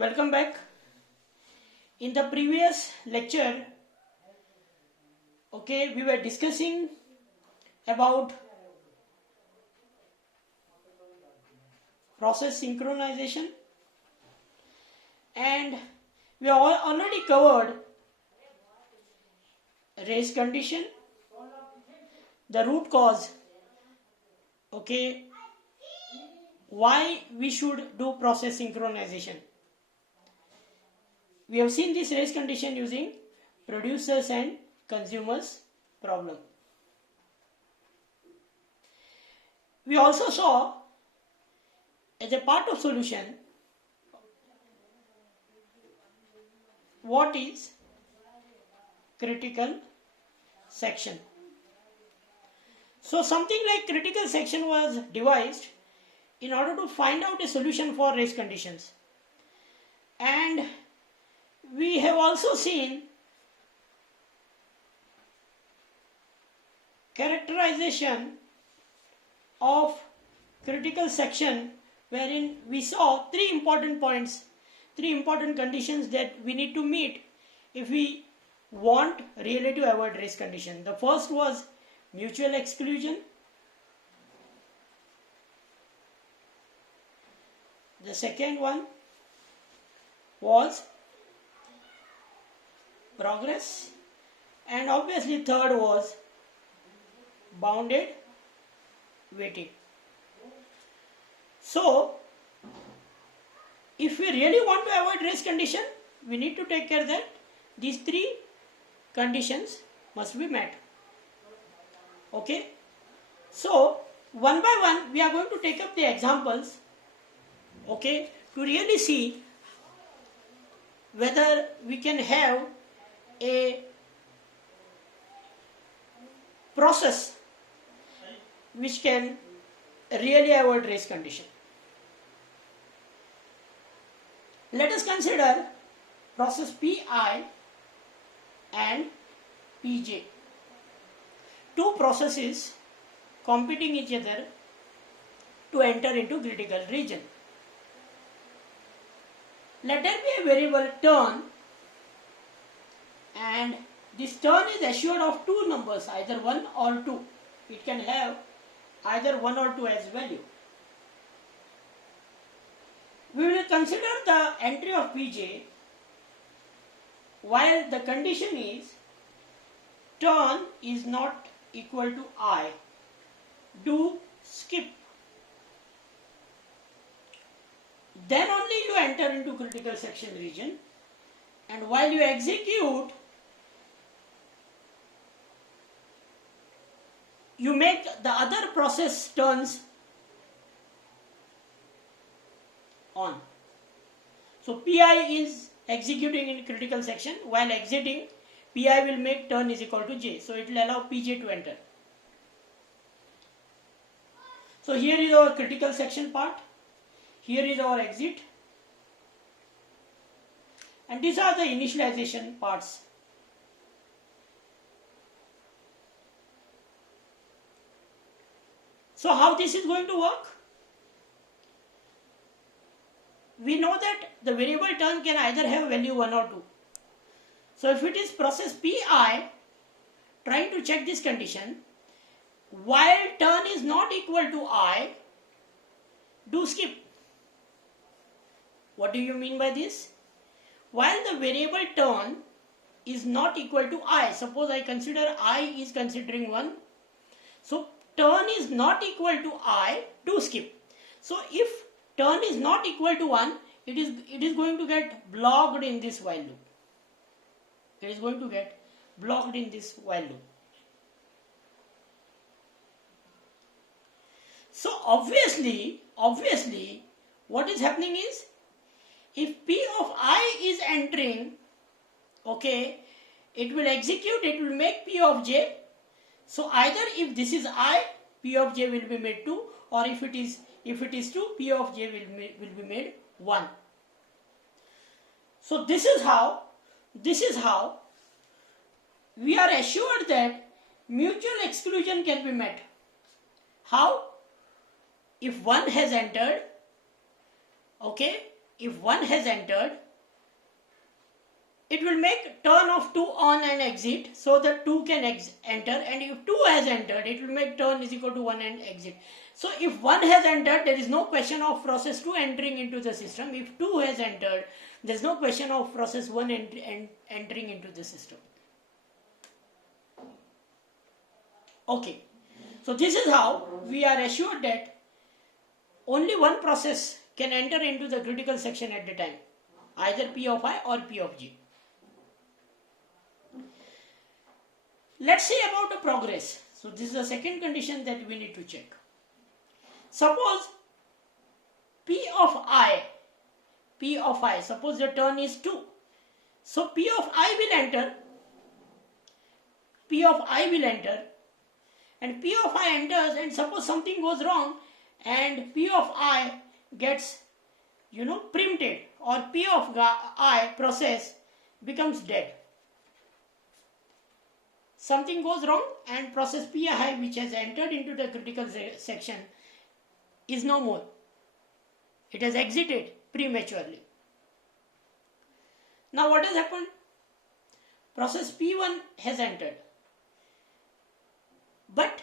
Welcome back. In the previous lecture, we were discussing about process synchronization, and we have already covered race condition, the root cause, why we should do process synchronization. We have seen this race condition using producers and consumers problem. We also saw as a part of solution what is critical section. So something like critical section was devised in order to find out a solution for race conditions. And we have also seen characterization of critical section, wherein we saw three important points, three important conditions that we need to meet if we want really to avoid race condition. The first was mutual exclusion. The second one was progress, and obviously third was bounded weighting. So if we really want to avoid race condition, we need to take care that these three conditions must be met. So one by one we are going to take up the examples to really see whether we can have a process which can really avoid race condition. Let us consider process Pi and Pj. Two processes competing each other to enter into critical region. Let there be a variable turn, and this turn is assured of two numbers, either 1 or 2. It can have either 1 or 2 as value. We will consider the entry of Pj while the condition is turn is not equal to I. Do skip. Then only you enter into critical section region, and while you execute, you make the other process turns on. So Pi is executing in critical section, while exiting Pi will make turn is equal to J. So it will allow Pj to enter. So here is our critical section part. Here is our exit. And these are the initialization parts. So how this is going to work? We know that the variable turn can either have value 1 or 2. So if it is process Pi trying to check this condition, while turn is not equal to I, do skip. What do you mean by this? While the variable turn is not equal to I, suppose I consider I is considering 1. So turn is not equal to I, do skip. So if turn is not equal to 1, it is going to get blocked in this while loop. It is going to get blocked in this while loop. So obviously what is happening is, if P of I is entering, it will execute, it will make P of J. So either if this is I, P of J will be made 2, or if it is 2, P of J will be made 1. So this is how we are assured that mutual exclusion can be met. How? If 1 has entered, if 1 has entered, it will make turn of 2 on and exit, so that 2 can enter, and if 2 has entered, it will make turn is equal to 1 and exit. So if 1 has entered, there is no question of process 2 entering into the system. If 2 has entered, there is no question of process 1 entering into the system. Okay, so this is how we are assured that only one process can enter into the critical section at the time, either P of I or P of J. Let's see about the progress. So this is the second condition that we need to check. Suppose P of I, suppose the turn is 2. So P of I will enter, and P of I enters, and suppose something goes wrong and P of I gets preempted, or P of I process becomes dead. Something goes wrong and process Pi, which has entered into the critical section, is no more. It has exited prematurely. Now what has happened? Process P1 has entered. But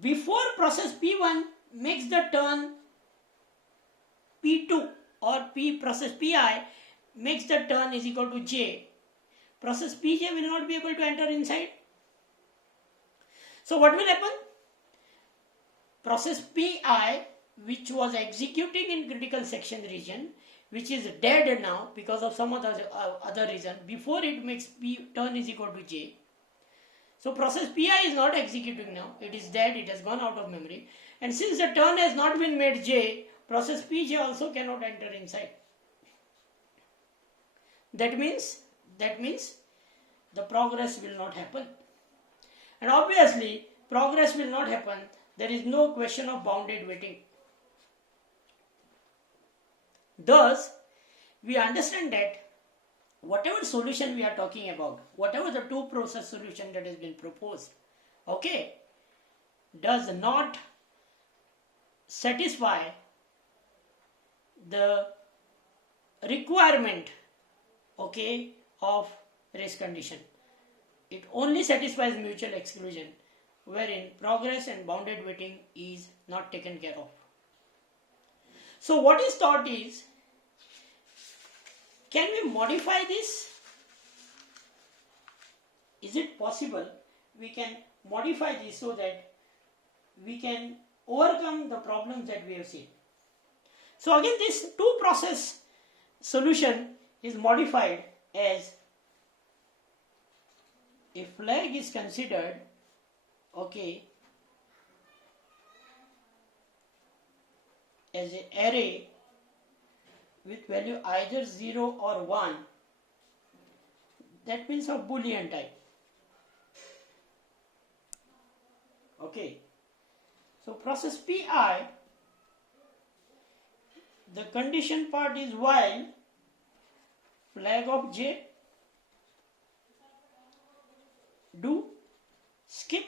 before process P1 makes the turn P2, or process Pi makes the turn is equal to J, process Pj will not be able to enter inside. So what will happen? Process Pi, which was executing in critical section region, which is dead now because of some other reason, before it makes P turn is equal to J. So process Pi is not executing now. It is dead. It has gone out of memory. And since the turn has not been made J, process Pj also cannot enter inside. That means the progress will not happen. And obviously, progress will not happen. There is no question of bounded waiting. Thus, we understand that whatever solution we are talking about, whatever the two process solution that has been proposed, okay, does not satisfy the requirement, okay, of race condition. It only satisfies mutual exclusion, wherein progress and bounded waiting is not taken care of. So what is thought is, can we modify this? Is it possible we can modify this so that we can overcome the problems that we have seen? So again, this two process solution is modified as a flag is considered, okay, as an array with value either 0 or 1, that means of Boolean type. Okay, so process Pi, the condition part is while flag of J, do skip,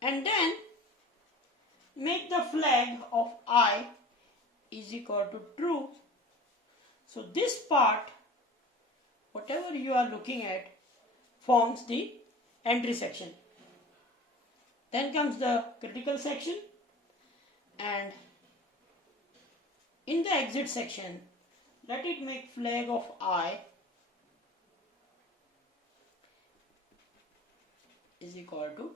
and then make the flag of I is equal to true. So this part, whatever you are looking at, forms the entry section. Then comes the critical section, and in the exit section, let it make flag of I is equal to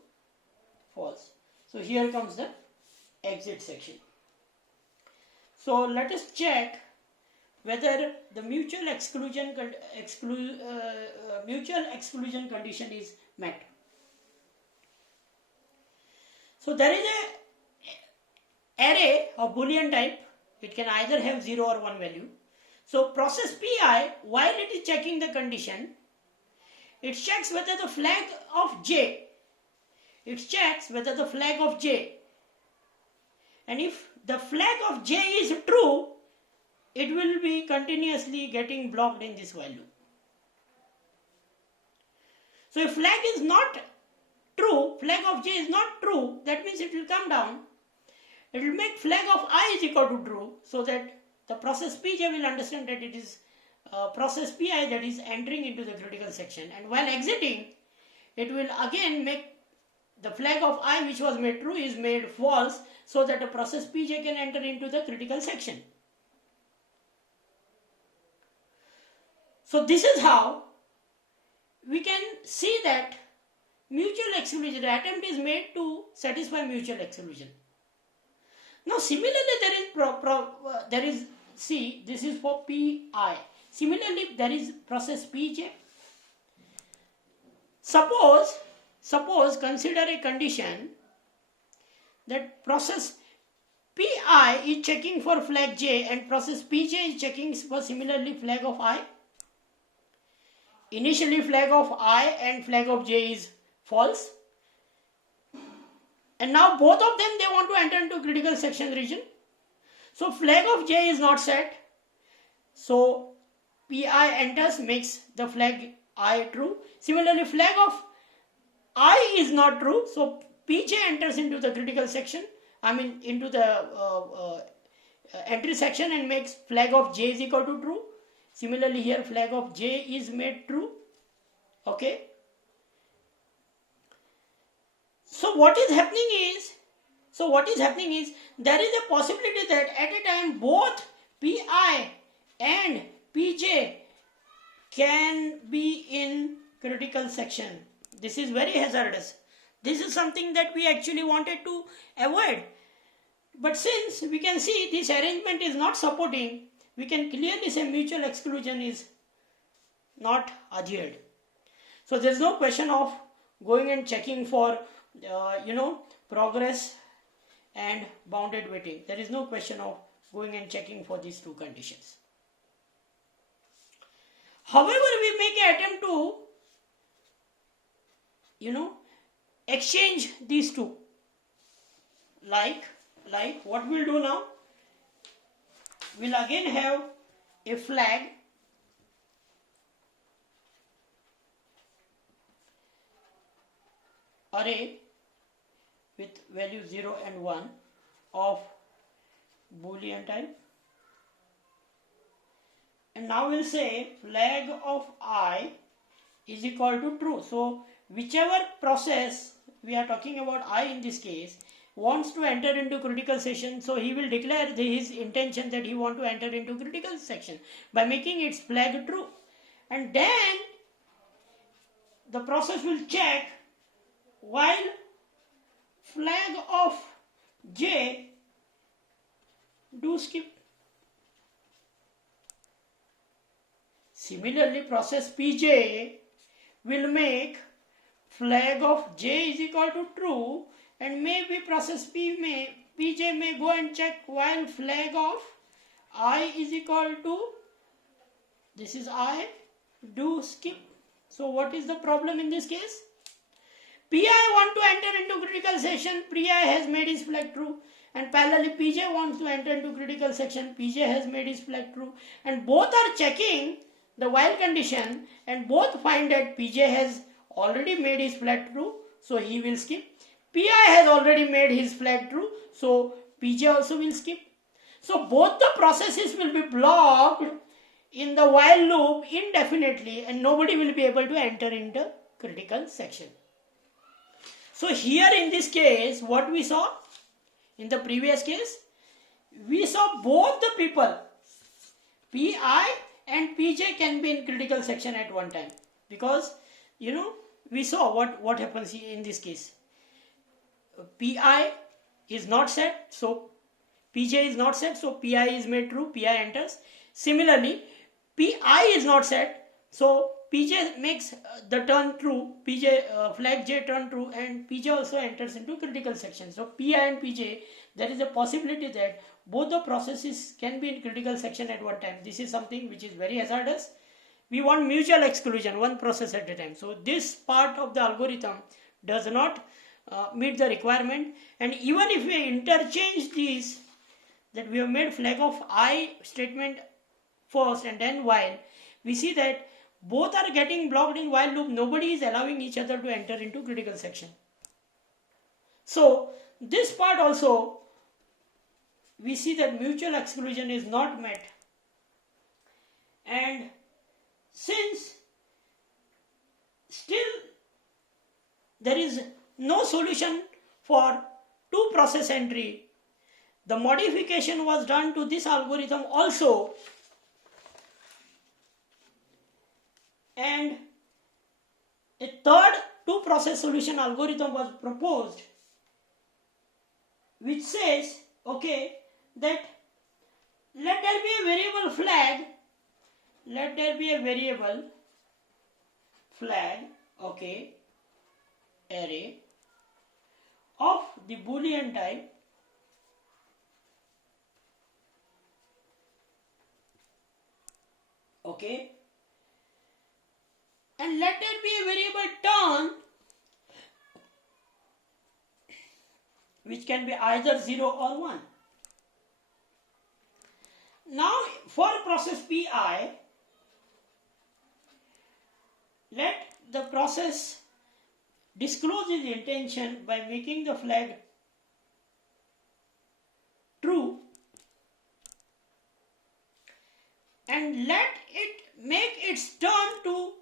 false. So here comes the exit section. So let us check whether the mutual exclusion condition is met. So there is a array of Boolean type. It can either have 0 or 1 value. So process Pi, while it is checking the condition, it checks whether the flag of J, and if the flag of J is true, it will be continuously getting blocked in this value. So if flag is not true, flag of J is not true, that means it will come down, it will make flag of I is equal to true, so that the process Pj will understand that it is process Pi that is entering into the critical section, and while exiting it will again make the flag of I which was made true is made false, so that the process Pj can enter into the critical section. So this is how we can see that mutual exclusion, the attempt is made to satisfy mutual exclusion. Now similarly there is see, this is for Pi. Similarly there is process Pj. Suppose consider a condition that process Pi is checking for flag j and process Pj is checking for similarly flag of I. Initially flag of I and flag of j is false, and now both of them they want to enter into critical section region. So flag of j is not set, so Pi enters, makes the flag I true. Similarly flag of I is not true, so Pj enters into the critical section, into the entry section, and makes flag of j is equal to true. Similarly here flag of j is made true. Okay. So what is happening is there is a possibility that at a time both Pi and Pj can be in critical section. This is very hazardous. This is something that we actually wanted to avoid. But since we can see this arrangement is not supporting, we can clearly say mutual exclusion is not adhered. So there is no question of going and checking for progress and bounded weighting. There is no question of going and checking for these two conditions. However, we make an attempt to exchange these two. Like what we'll do now, we'll again have a flag array with value 0 and 1 of Boolean type, and now we'll say flag of I is equal to true. So whichever process we are talking about, I in this case, wants to enter into critical section, so he will declare his intention that he want to enter into critical section by making its flag true, and then the process will check while flag of j do skip. Similarly process Pj will make flag of j is equal to true, and maybe process Pj may go and check while flag of I is equal to, this is I, do skip. So what is the problem in this case? Pi want to enter into critical section, Pi has made his flag true, and parallelly Pj wants to enter into critical section, Pj has made his flag true, and both are checking the while condition, and both find that Pj has already made his flag true, so he will skip. Pi has already made his flag true, so Pj also will skip. So both the processes will be blocked in the while loop indefinitely, and nobody will be able to enter into critical section. So here in this case, what we saw in the previous case, we saw both the people, Pi and Pj, can be in critical section at one time, because we saw what happens in this case. Pi is not set, so Pj is not set, so Pi is made true, Pi enters. Similarly, Pi is not set, so Pj makes the turn true, flag j turn true, and Pj also enters into critical section. So Pi and Pj, there is a possibility that both the processes can be in critical section at one time. This is something which is very hazardous. We want mutual exclusion, one process at a time. So this part of the algorithm does not meet the requirement, and even if we interchange these, that we have made flag of I statement first and then while, we see that both are getting blocked in while loop. Nobody is allowing each other to enter into critical section. So this part also we see that mutual exclusion is not met. And since still there is no solution for two process entry, the modification was done to this algorithm also, and a third two process solution algorithm was proposed, which says, okay, that let there be a variable flag, okay, array of the Boolean type, okay, and let there be a variable turn, which can be either 0 or 1. Now for process Pi, let the process disclose its intention by making the flag true, and let it make its turn to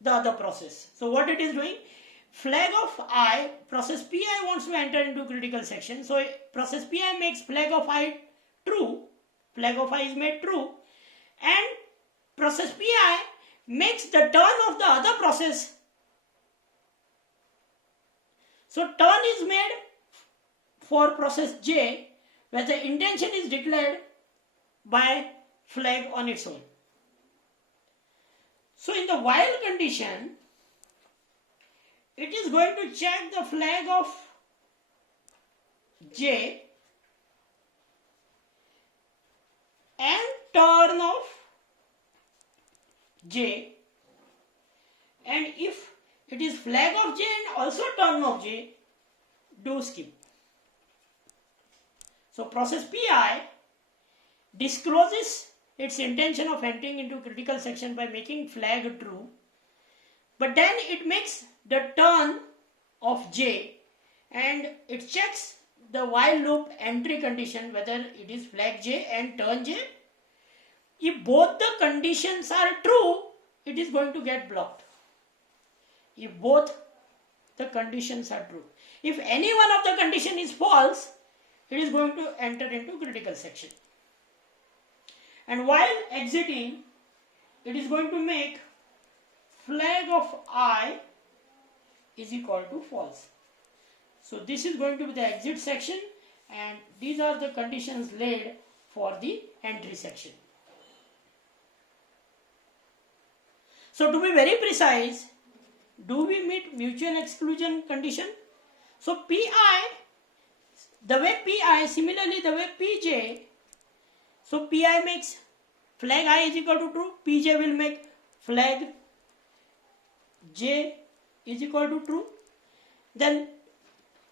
the other process. So what it is doing, flag of I, process Pi wants to enter into critical section, so process Pi makes flag of I true, flag of I is made true, and process Pi makes the turn of the other process. So turn is made for process J, where the intention is declared by flag on its own. So in the while condition, it is going to check the flag of J and turn of J, and if it is flag of J and also turn of J, do skip. So process Pi discloses its intention of entering into critical section by making flag true, but then it makes the turn of J and it checks the while loop entry condition whether it is flag J and turn J. If both the conditions are true, it is going to get blocked. If both the conditions are true. If any one of the condition is false, it is going to enter into critical section. And while exiting, it is going to make flag of I is equal to false. So this is going to be the exit section, and these are the conditions laid for the entry section. So to be very precise, do we meet mutual exclusion condition? So Pi, the way Pi, similarly the way Pj, so Pi makes flag I is equal to true, Pj will make flag J is equal to true, then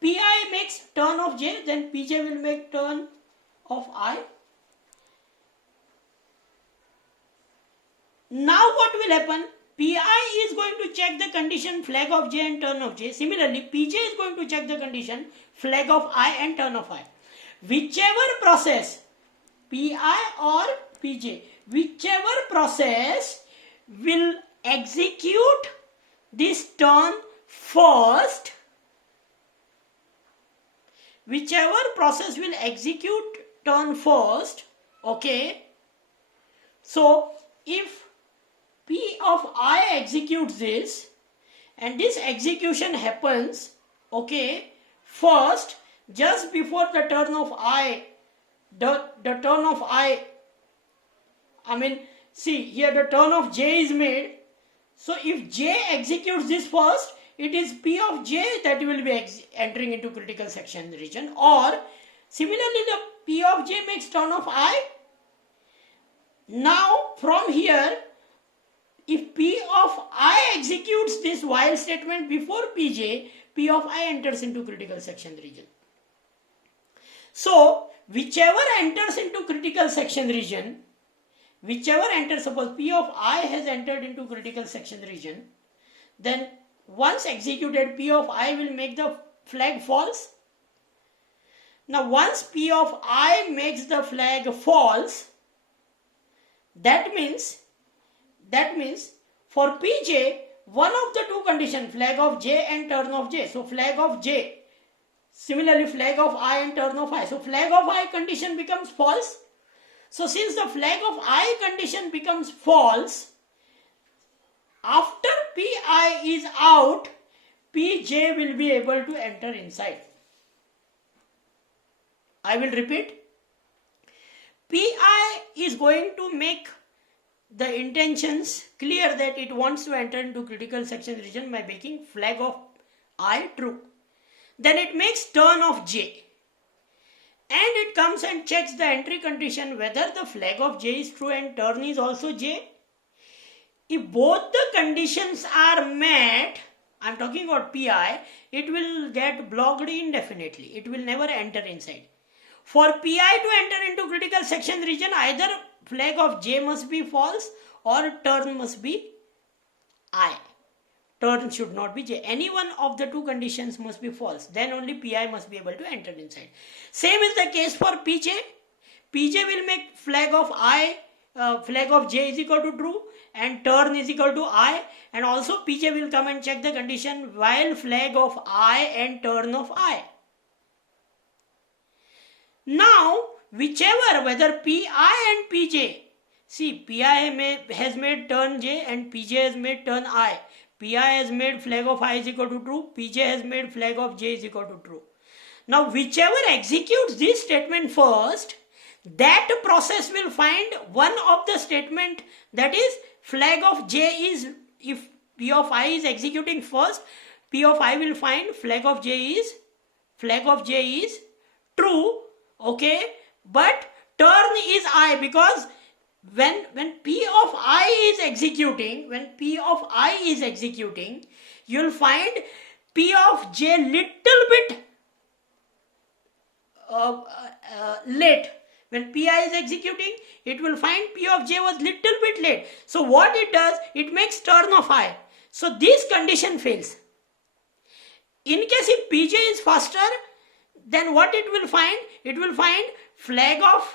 Pi makes turn of J, then Pj will make turn of I. Now what will happen? Pi is going to check the condition flag of J and turn of J. Similarly, Pj is going to check the condition flag of I and turn of I. Whichever process, Pi or Pj, whichever process will execute this turn first, okay. So if P of I executes this, and this execution happens, okay, first, just before the turn of I, see here the turn of J is made. So if J executes this first, it is P of J that will be entering into critical section region, or similarly the P of J makes turn of I. Now from here, if P of I executes this while statement before Pj, P of I enters into critical section region. So whichever enters into critical section region, suppose P of I has entered into critical section region, then once executed, P of I will make the flag false. Now once P of I makes the flag false, that means for Pj, one of the two conditions, flag of j and turn of j. So flag of j, similarly flag of I and turn of I. So flag of I condition becomes false. So since the flag of I condition becomes false, after Pi is out, Pj will be able to enter inside. I will repeat. Pi is going to make the intentions clear that it wants to enter into critical section region by making flag of I true. Then it makes turn of j. And it comes and checks the entry condition whether the flag of j is true and turn is also j. If both the conditions are met, I am talking about Pi, it will get blocked indefinitely. It will never enter inside. For Pi to enter into critical section region, either flag of j must be false or turn must be I. Turn should not be j. Any one of the two conditions must be false. Then only Pi must be able to enter inside. Same is the case for Pj. Pj will make flag of I, flag of j is equal to true and turn is equal to I, and also Pj will come and check the condition while flag of I and turn of I. Now, whichever, whether Pi and Pj, see, Pi has made turn j and Pj has made turn I. Pi has made flag of I is equal to true, Pj has made flag of j is equal to true. Now, whichever executes this statement first, that process will find one of the statement, that is flag of j is, if P of I is executing first, P of I will find flag of j is true. Okay, but turn is I, because when P of I is executing, you'll find P of j little bit late. When Pi is executing, it will find P of j was little bit late. So what it does, it makes turn of I. So this condition fails. In case if Pj is faster, then what it will find? It will find flag of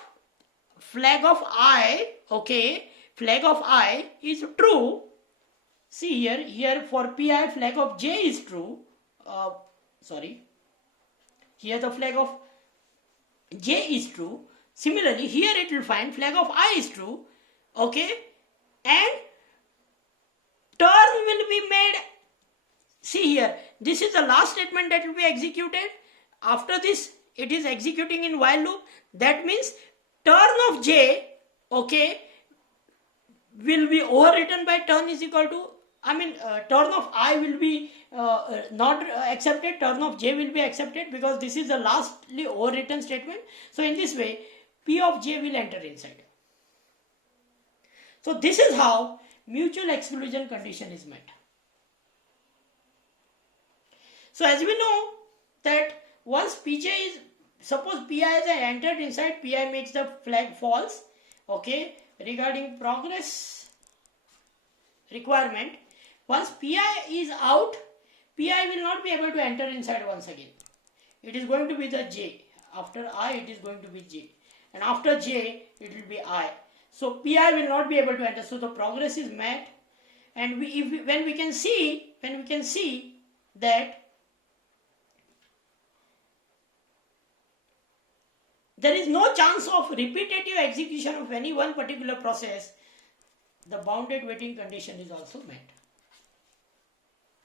I, okay, flag of I is true. See here for Pi flag of j is true. Here the flag of j is true. Similarly, here it will find flag of I is true, okay, and turn will be made. See here, this is the last statement that will be executed. After this, it is executing in while loop. That means turn of j, okay, will be overwritten by turn is equal to, turn of I will be not accepted, turn of j will be accepted, because this is the lastly overwritten statement. So in this way, P of j will enter inside. So this is how mutual exclusion condition is met. So as we know that once Pj is, suppose Pi has entered inside, Pi makes the flag false, okay, regarding progress requirement. Once Pi is out, Pi will not be able to enter inside once again. It is going to be the j. After I, it is going to be j. And after j, it will be I. So Pi will not be able to enter. So the progress is met. And when we can see that there is no chance of repetitive execution of any one particular process, the bounded waiting condition is also met.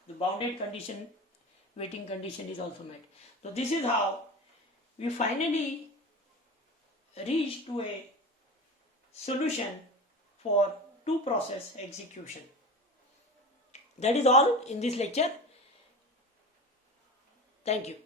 The bounded waiting condition is also met. So this is how we finally reach to a solution for two process execution. That is all in this lecture. Thank you.